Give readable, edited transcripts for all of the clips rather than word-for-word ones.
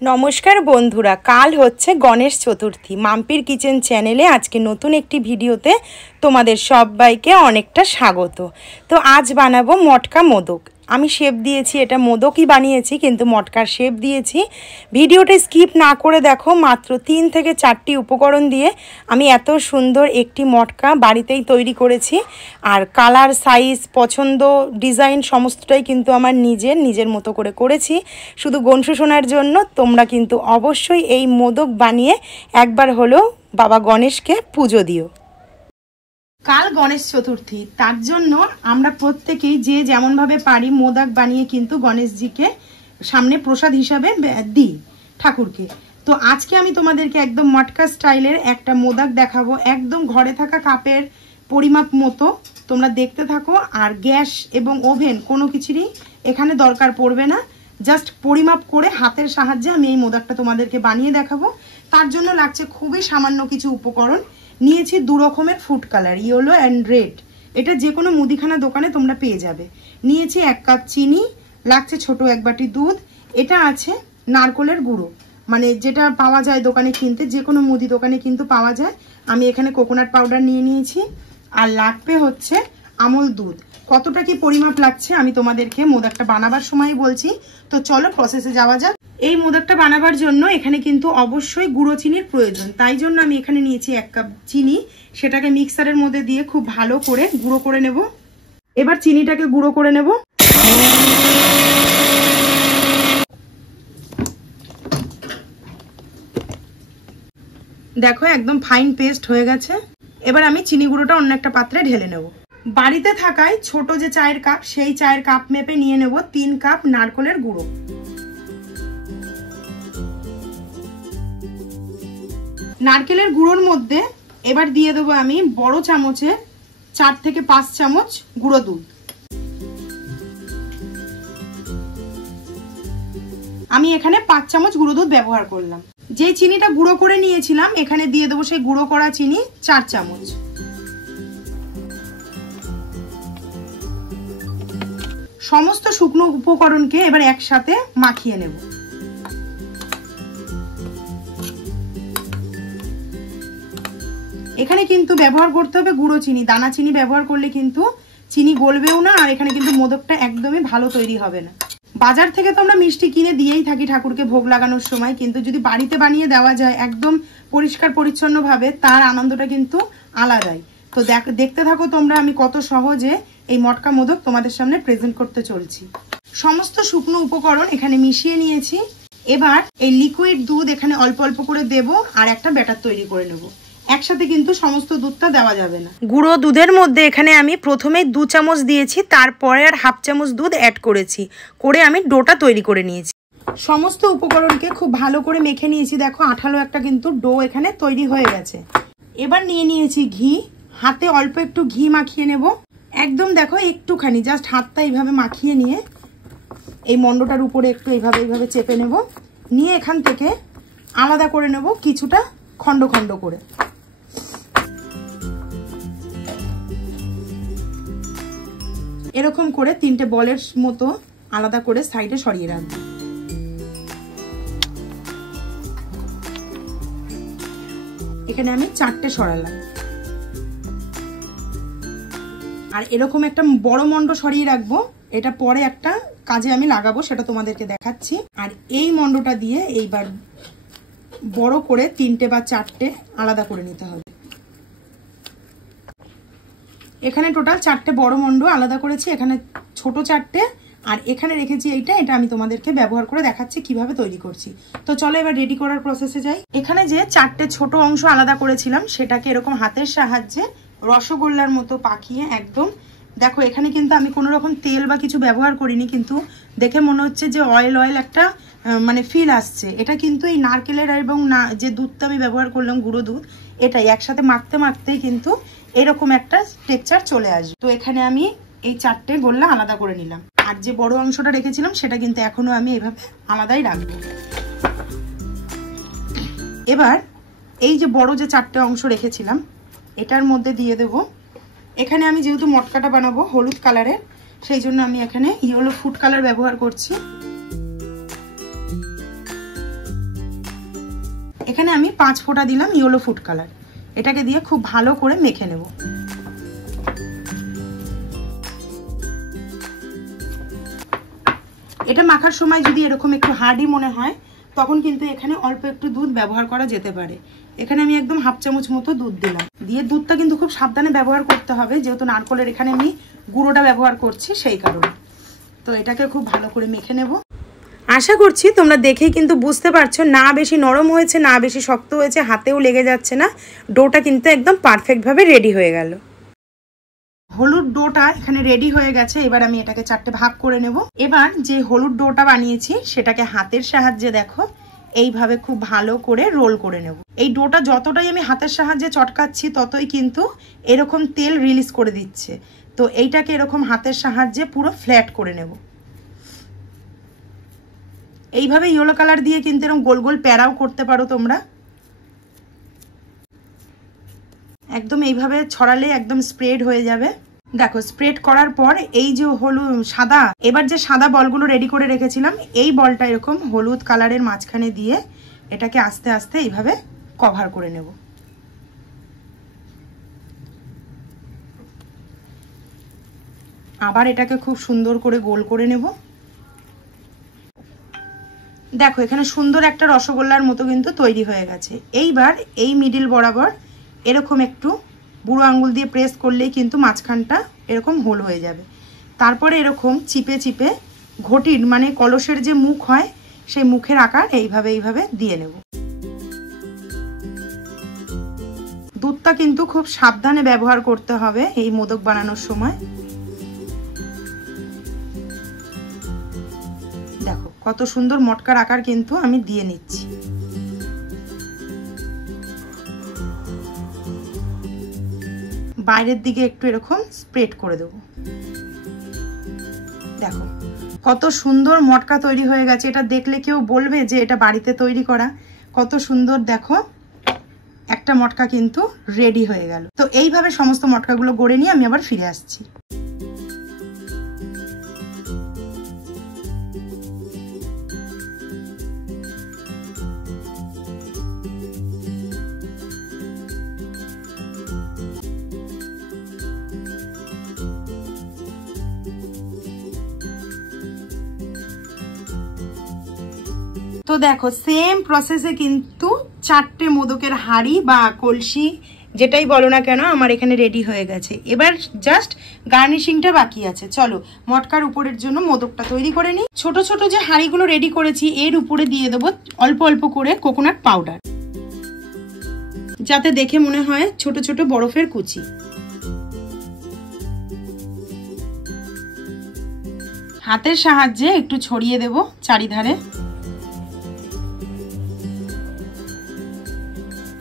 নমস্কার বন্ধুরা, কাল হচ্ছে গণেশ চতুর্থী। মাম্পির কিচেন চ্যানেলে আজকে নতুন একটি ভিডিওতে তোমাদের সবাইকে অনেকটা স্বাগত। তো আজ বানাবো মটকা মোদক। আমি শেপ দিয়েছি, এটা মোদকই বানিয়েছি কিন্তু মটকার শেপ দিয়েছি। ভিডিওটা স্কিপ না করে দেখো, মাত্র 3 থেকে 4টি উপকরণ দিয়ে আমি এত সুন্দর একটি মটকা বাড়িতেই তৈরি করেছি। আর কালার, সাইজ, পছন্দ, ডিজাইন সমস্তটাই কিন্তু আমার নিজের মতো করে করেছি। শুধু গনসু শোনার জন্য তোমরা কিন্তু অবশ্যই এই মোদক বানিয়ে একবার হলেও বাবা গণেশকে পুজো দিও। কাল গণেশ চতুর্থী, তার জন্য আমরা প্রত্যেকেই যে যেমনভাবে পারি মোদক বানিয়ে কিন্তু গণেশজিকে সামনে প্রসাদ হিসাবে দিই ঠাকুরকে। তো আজকে আমি তোমাদেরকে একদম মটকা স্টাইলের একটা মোদক দেখাবো, একদম ঘরে থাকা কাপের পরিমাপ মতো। তোমরা দেখতে থাকো। আর গ্যাস এবং ওভেন কোনো কিছুরই এখানে দরকার পড়বে না, জাস্ট পরিমাপ করে হাতের সাহায্যে আমি এই মোদকটা তোমাদেরকে বানিয়ে দেখাবো। তার জন্য লাগছে খুবই সামান্য কিছু উপকরণ। নিয়েছি 2 রকমের food colour, yellow and red. এটা যে কোনো মুদিখানা দোকানে তোমরা পেয়ে যাবে। নিয়েছি 1 কাপ চিনি, লাগছে ছোট 1 বাটি দুধ। এটা আছে নারকলের গুঁড়ো, মানে যেটা পাওয়া যায় দোকানে কিনতে, যে কোনো মুদি দোকানে কিন্তু পাওয়া যায়। আমি এখানে কোকোনাট পাউডার নিয়ে নিয়েছি। আর লাগবে হচ্ছে আমল দুধ। কতটা কি পরিমাপ লাগছে আমি তোমাদেরকে মোদকটা বানাবার সময় বলছি। তো চলো প্রসেসে যাওয়া যাক। এই মোদকটা বানাবার জন্য এখানে কিন্তু অবশ্যই গুঁড়ো চিনির প্রয়োজন, তাই জন্য আমি এখানে নিয়েছি 1 কাপ চিনি। সেটাকে মিক্সারের মধ্যে দিয়ে খুব ভালো করে গুঁড়ো করে নেব। এবার চিনিটাকে গুঁড়ো করে নেব। দেখো একদম ফাইন পেস্ট হয়ে গেছে। এবার আমি চিনি গুঁড়োটা অন্য একটা পাত্রে ঢেলে নেব। বাড়িতে থাকায় ছোট যে চায়ের কাপ, সেই চায়ের কাপ মেপে নিয়ে নেব 3 কাপ নারকলের গুঁড়ো। নারকেলের গুঁড়োর মধ্যে এবার দিয়ে দেবো আমি বড় চামচে 4 থেকে 5 চামচ গুঁড়ো দুধ। আমি এখানে 5 চামচ গুঁড়ো দুধ ব্যবহার করলাম। যে চিনিটা গুঁড়ো করে নিয়েছিলাম এখানে দিয়ে দেবো সেই গুঁড়ো করা চিনি 4 চামচ। সমস্ত শুকনো উপকরণকে এবার একসাথে মাখিয়ে নেব। এখানে কিন্তু ব্যবহার করতে হবে গুঁড়ো চিনি, দানা চিনি ব্যবহার করলে কিন্তু চিনি গলবেও না, আর এখানে কিন্তু মোদকটা একদমই ভালো তৈরি হবে না। বাজার থেকে তো আমরা মিষ্টি কিনে দিয়েই থাকি ঠাকুরকে ভোগ লাগানোর সময়, কিন্তু যদি বাড়িতে বানিয়ে দেওয়া যায় একদম পরিষ্কার পরিচ্ছন্ন ভাবে, তার আনন্দটা কিন্তু আলাদাই। তো দেখতে থাকো তোমরা আমি কত সহজে এই মটকা মোদক তোমাদের সামনে প্রেজেন্ট করতে চলছি। সমস্ত শুকনো উপকরণ এখানে মিশিয়ে নিয়েছি। এবার এই লিকুইড দুধ এখানে অল্প অল্প করে দেব আর একটা ব্যাটার তৈরি করে নেব। একসাথে কিন্তু সমস্ত দুধটা দেওয়া যাবে না। গুঁড়ো দুধের মধ্যে এখানে আমি প্রথমে 2 চামচ দিয়েছি, তারপরে আর 1/2 চামচ দুধ অ্যাড করেছি, করে আমি ডোটা তৈরি করে নিয়েছি। সমস্ত উপকরণকে খুব ভালো করে মেখে নিয়েছি। দেখো আঠালো একটা কিন্তু ডো এখানে তৈরি হয়ে গেছে। এবার নিয়ে নিয়েছি ঘি, হাতে অল্প একটু ঘি মাখিয়ে নেব। একদম দেখো একটুখানি, জাস্ট হাতটা এইভাবে মাখিয়ে নিয়ে এই মন্ডটার উপরে একটু এইভাবে চেপে নেব। নিয়ে এখান থেকে আলাদা করে নেব কিছুটা খন্ড খন্ড করে। এরকম করে 3টে বলের মতো আলাদা করে সাইডে সরিয়ে রাখবো। এখানে আমি 4টে সরালাম। আর এরকম একটা বড় মন্ড সরিয়ে রাখবো, এটা পরে একটা কাজে আমি লাগাবো, সেটা তোমাদেরকে দেখাচ্ছি। আর এই মন্ডটা দিয়ে এইবার বড় করে 3টে বা 4টে আলাদা করে নিতে হবে। এখানে টোটাল 4টে বড় মন্ড আলাদা করেছি, এখানে ছোট 4টে, আর এখানে রেখেছি এটা আমি তোমাদেরকে ব্যবহার করে দেখাচ্ছি কিভাবে তৈরি করছি। তো চলো এবার রেডি করার প্রসেসে যাই। এখানে যে 4টে ছোট অংশ আলাদা করেছিলাম সেটাকে এরকম হাতের সাহায্যে রসগোল্লার মতো পাকিয়ে একদম, দেখো এখানে কিন্তু আমি কোনো রকম তেল বা কিছু ব্যবহার করিনি, কিন্তু দেখে মনে হচ্ছে যে অয়েল একটা মানে ফিল আসছে। এটা কিন্তু এই নারকেলের এবং যে দুধটা আমি ব্যবহার করলাম গুঁড়ো দুধ, এটাই একসাথে মাখতে মাখতেই কিন্তু এরকম একটা টেক্সচার চলে আসবে। তো এখানে আমি এই 4টে গোল্লা আলাদা করে নিলাম। আর যে বড় অংশটা রেখেছিলাম সেটা কিন্তু এখনো আমি এভাবে আলাদাই রাখবো। এবার এই যে বড় যে 4টে অংশ রেখেছিলাম এটার মধ্যে দিয়ে দেব। এখানে আমি যেহেতু মটকাটা বানাবো হলুদ কালারের, সেই জন্য আমি এখানে ইয়েলো ফুড কালার ব্যবহার করছি। এখানে আমি 5 ফোঁটা দিলাম ইয়েলো ফুড কালার। এটাকে দিয়ে খুব ভালো করে মেখে নেব। এটা মাখার সময় যদি এরকম একটু হার্ডি মনে হয় তখন কিন্তু এখানে অল্প একটু দুধ ব্যবহার করা যেতে পারে। এখানে আমি একদম হাফ চামচ মতো দুধ দিলাম। দিয়ে দুধটা কিন্তু খুব সাবধানে ব্যবহার করতে হবে, যেহেতু নারকেলের এখানে আমি গুঁড়োটা ব্যবহার করছি সেই কারণে। তো এটাকে খুব ভালো করে মেখে নেব। আশা করছি তোমরা দেখেই কিন্তু বুঝতে পারছো, না বেশি নরম হয়েছে না বেশি শক্ত হয়েছে, হাতেও লেগে যাচ্ছে না। ডোটা কিন্তু একদম পারফেক্টভাবে রেডি হয়ে গেল। হলুদ ডোটা এখানে রেডি হয়ে গেছে। এবার আমি এটাকে 4টে ভাগ করে নেব। এবার যে হলুদ ডোটা বানিয়েছি সেটাকে হাতের সাহায্যে দেখো এইভাবে খুব ভালো করে রোল করে নেব। এই ডোটা যতটাই আমি হাতের সাহায্যে চটকাচ্ছি ততই কিন্তু এরকম তেল রিলিজ করে দিচ্ছে। তো এইটাকে এরকম হাতের সাহায্যে পুরো ফ্ল্যাট করে নেব। এইভাবে ইয়েলো কালার দিয়ে কিন্তু এরকম গোল গোল প্যারাও করতে পারো তোমরা। একদম এইভাবে ছড়ালে একদম স্প্রেড হয়ে যাবে। দেখো স্প্রেড করার পর এই যে হলুদ সাদা, এবার যে সাদা বলগুলো রেডি করে রেখেছিলাম এই বলটা এরকম হলুদ কালারের মাঝখানে দিয়ে এটাকে আস্তে আস্তে এইভাবে কভার করে নেব। আবার এটাকে খুব সুন্দর করে গোল করে নেব। দেখো এখানে সুন্দর একটা রসগোল্লার মতো কিন্তু তৈরি হয়ে গেছে। এইবার এই মিডিল বরাবর এরকম একটু বুড়ো আঙ্গুল দিয়ে প্রেস করলেই কিন্তু মাঝখানটা এরকম হোল হয়ে যাবে। তারপরে এরকম চিপে চিপে ঘটির মানে কলসের যে মুখ হয় সেই মুখের আকার এইভাবে এইভাবে দিয়ে নেব। দুধটা কিন্তু খুব সাবধানে ব্যবহার করতে হবে এই মোদক বানানোর সময়। দেখো কত সুন্দর মটকার আকার কিন্তু আমি দিয়ে নিচ্ছি। বাইরের দিকে একটু এরকম স্প্রেড করে দেবো। দেখো কত সুন্দর মটকা তৈরি হয়ে গেছে। এটা দেখলে কেউ বলবে যে এটা বাড়িতে তৈরি করা। কত সুন্দর দেখো একটা মটকা কিন্তু রেডি হয়ে গেল। তো এইভাবে সমস্ত মটকাগুলো গড়ে নিয়ে আমি আবার ফিরে আসছি। তো দেখো সেম প্রসেসে কিন্তু 4টে মোদকের হাঁড়ি বা কলসি যেটাই বলো না কেন আমার এখানে রেডি হয়ে গেছে। এবার জাস্ট গার্নিশিংটা বাকি আছে। চলো মটকার উপরের জন্য মোদকটা তৈরি করে নিই। ছোট ছোট যে হাঁড়িগুলো রেডি করেছি এর উপরে দিয়ে দেবো অল্প অল্প করে কোকোনাট পাউডার, যাতে দেখে মনে হয় ছোট ছোট বরফের কুচি। হাতের সাহায্যে একটু ছড়িয়ে দেব চারিধারে।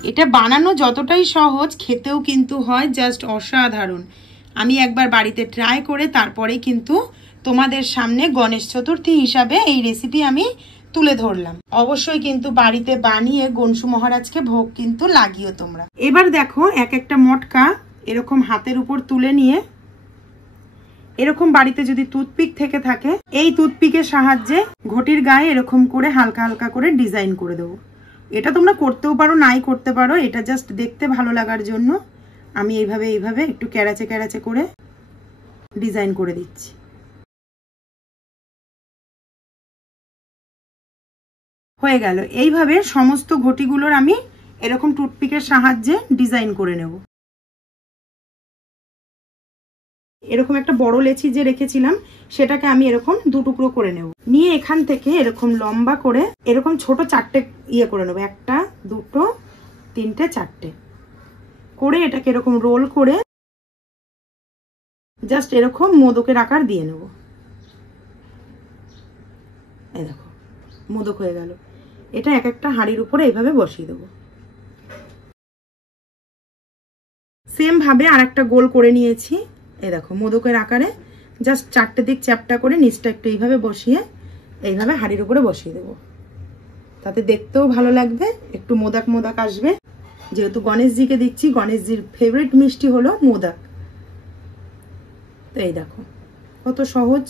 এটা বানানো যতটাই সহজ খেতেও কিন্তু হয় জাস্ট অসাধারণ। আমি একবার বাড়িতে ট্রাই করে তারপরে কিন্তু তোমাদের সামনে গণেশ চতুর্থী হিসাবে এই রেসিপি আমি তুলে ধরলাম। অবশ্যই কিন্তু বাড়িতে বানিয়ে গণেশ মহারাজকে ভোগ কিন্তু লাগিও তোমরা। এবার দেখো এক একটা মটকা এরকম হাতের উপর তুলে নিয়ে এরকম বাড়িতে যদি টুথপিক থেকে থাকে এই টুথপিকের সাহায্যে ঘটির গায়ে এরকম করে হালকা হালকা করে ডিজাইন করে দেবো। এটা তোমরা করতেও পারো নাই করতে পারো, এটা জাস্ট দেখতে ভালো লাগার জন্য আমি এইভাবে এইভাবে একটু ক্যারাচে ক্যারাচে করে ডিজাইন করে দিচ্ছি। হয়ে গেল। এইভাবে সমস্ত ঘটিগুলোর আমি এরকম টুথপিকের সাহায্যে ডিজাইন করে নেব। এরকম একটা বড় লেচি যে রেখেছিলাম সেটাকে আমি এরকম 2 টুকরো করে নেব। নিয়ে এখান থেকে এরকম লম্বা করে এরকম ছোট 4টে ইয়ে করে নেব। 1 2 3 4টে করে এটাকে এরকম রোল করে জাস্ট এরকম মোদকের আকার দিয়ে নেব। এই দেখো মোদক হয়ে গেল। এটা এক একটা হাঁড়ির উপরে এইভাবে বসিয়ে দেবো। সেম ভাবে আরেকটা গোল করে নিয়েছি। এই দেখো মোদকের আকারে জাস্ট 4টে দিক চ্যাপটা করে নিচটা একটু এইভাবে বসিয়ে এইভাবে হাঁড়ির উপরে বসিয়ে দেবো। তাতে দেখতেও ভালো লাগবে, একটু মোদক মোদক আসবে। যেহেতু গণেশজিকে দিচ্ছি, গণেশজির ফেভারিট মিষ্টি হলো মোদক। তো এই দেখো কত সহজ,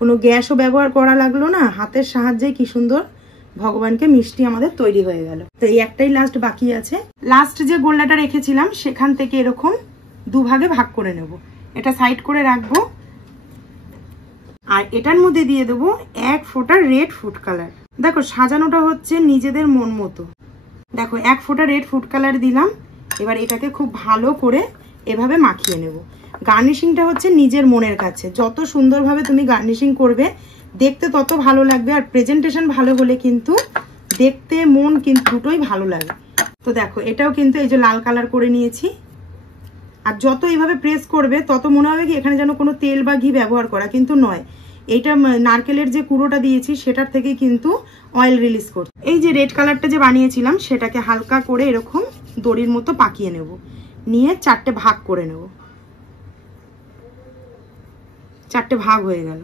কোনো গ্যাসও ব্যবহার করা লাগলো না, হাতের সাহায্যে কি সুন্দর ভগবানকে মিষ্টি আমাদের তৈরি হয়ে গেল। তো এই একটাই লাস্ট বাকি আছে। লাস্ট যে গোল্লাটা রেখেছিলাম সেখান থেকে এরকম দুভাগে ভাগ করে নেব। এটা সাইড করে রাখবো, আর এটার মধ্যে দিয়ে দেবো 1 ফোঁটা রেড ফুড কালার। দেখো সাজানোটা হচ্ছে নিজেদের মন মতো। দেখো 1 ফোঁটা রেড ফুড কালার দিলাম। এবার এটাকে খুব ভালো করে এভাবে মাখিয়ে নেব। গার্নিশিংটা হচ্ছে নিজের মনের কাছে, যত সুন্দরভাবে তুমি গার্নিশিং করবে দেখতে তত ভালো লাগবে, আর প্রেজেন্টেশন ভালো হলে কিন্তু দেখতে মন কিন্তু দুটোই ভালো লাগে। তো দেখো এটাও কিন্তু এই যে লাল কালার করে নিয়েছি। আর যত এইভাবে প্রেস করবে তত মনে হবে কি এখানে যেন কোনো তেল বা ঘি ব্যবহার করা, কিন্তু নয়। এইটা নারকেলের যে কুড়োটা দিয়েছি সেটার থেকে কিন্তু অয়েল রিলিজ করছে। এই যে রেড কালারটা যে বানিয়েছিলাম সেটাকে হালকা করে এরকম দড়ির মতো পাকিয়ে নেব, নিয়ে 4টে ভাগ করে নেব। 4টে ভাগ হয়ে গেল।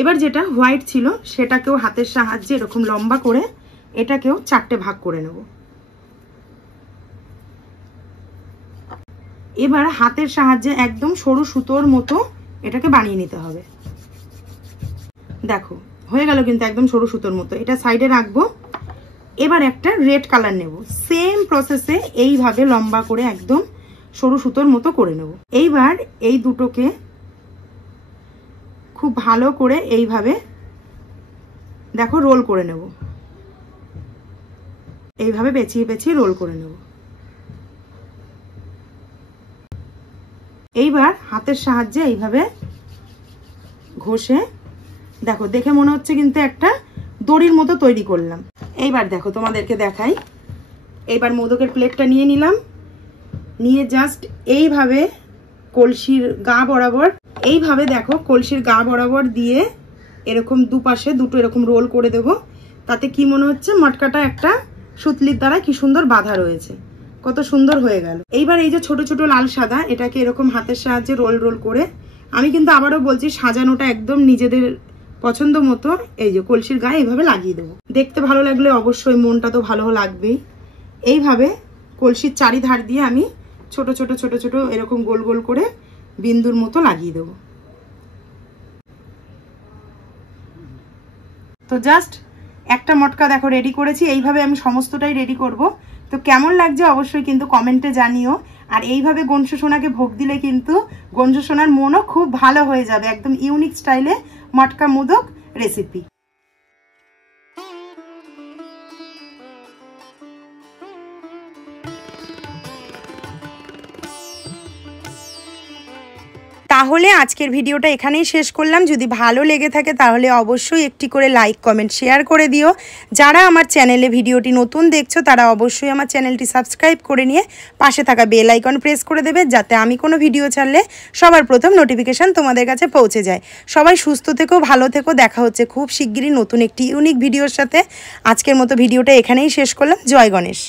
এবার যেটা হোয়াইট ছিল সেটাকেও হাতের সাহায্যে এরকম লম্বা করে এটাকেও 4টে ভাগ করে নেব। এবার হাতের সাহায্যে একদম সরু সুতোর মতো এটাকে বানিয়ে নিতে হবে। দেখো হয়ে গেল কিন্তু একদম সরু সুতোর মতো। এটা সাইডে রাখবো। এবার একটা রেড কালার নেব, সেম প্রসেসে এইভাবে লম্বা করে একদম সরু সুতোর মতো করে নেব। এইবার এই দুটোকে খুব ভালো করে এইভাবে দেখো রোল করে নেব। এইভাবে পেঁচিয়ে পেঁচিয়ে রোল করে নেব। এইবার হাতের সাহায্যে এইভাবে ঘষে দেখো, দেখে মনে হচ্ছে কিন্তু একটা দড়ির মতো তৈরি করলাম। এইবার দেখো তোমাদেরকে দেখাই। এইবার মোদকের প্লেটটা নিয়ে নিলাম, নিয়ে জাস্ট এইভাবে কলসির গা বরাবর, এইভাবে দেখো কলসির গা বরাবর দিয়ে এরকম দুপাশে দুটো এরকম রোল করে দেব। তাতে কি মনে হচ্ছে মটকাটা একটা সুতলির দ্বারা কি সুন্দর বাঁধা রয়েছে, কত সুন্দর হয়ে গেল। এইবার এই যে ছোট ছোট লাল সাদা এটাকে এরকম হাতের সাহায্যে রোল রোল করে, আমি কিন্তু আবারও বলছি সাজানোটা একদম নিজেদের পছন্দ মতো এই যে কলসির গায়ে এইভাবে লাগিয়ে দেবো। দেখতে ভালো লাগলে অবশ্যই মনটা তো ভালো লাগবেই। এইভাবে কলসির চারিধার দিয়ে আমি ছোট ছোট ছোট ছোট এরকম গোল গোল করে বিন্দুর মতো লাগিয়ে দেবো। তো জাস্ট একটা মটকা দেখো রেডি করেছি। এইভাবে আমি সমস্তটাই রেডি করব। তো কেমন লাগছে অবশ্যই কিন্তু কমেন্টে জানিও। আর এইভাবে গনসু সোনাকে ভোগ দিলে কিন্তু গনসু সোনার মনও খুব ভালো হয়ে যাবে। একদম ইউনিক স্টাইলে মটকা মোদক রেসিপি। তাহলে আজকের ভিডিওটা এখানেই শেষ করলাম। যদি ভালো লেগে থাকে তাহলে অবশ্যই একটি করে লাইক কমেন্ট শেয়ার করে দিও। যারা আমার চ্যানেলে ভিডিওটি নতুন দেখছো তারা অবশ্যই আমার চ্যানেলটি সাবস্ক্রাইব করে নিয়ে পাশে থাকা বেল আইকন প্রেস করে দেবে, যাতে আমি কোনো ভিডিও ছাড়লে সবার প্রথম নোটিফিকেশান তোমাদের কাছে পৌঁছে যায়। সবাই সুস্থ থেকো, ভালো থেকো। দেখা হচ্ছে খুব শিগগিরই নতুন একটি ইউনিক ভিডিওর সাথে। আজকের মতো ভিডিওটা এখানেই শেষ করলাম। জয় গণেশ।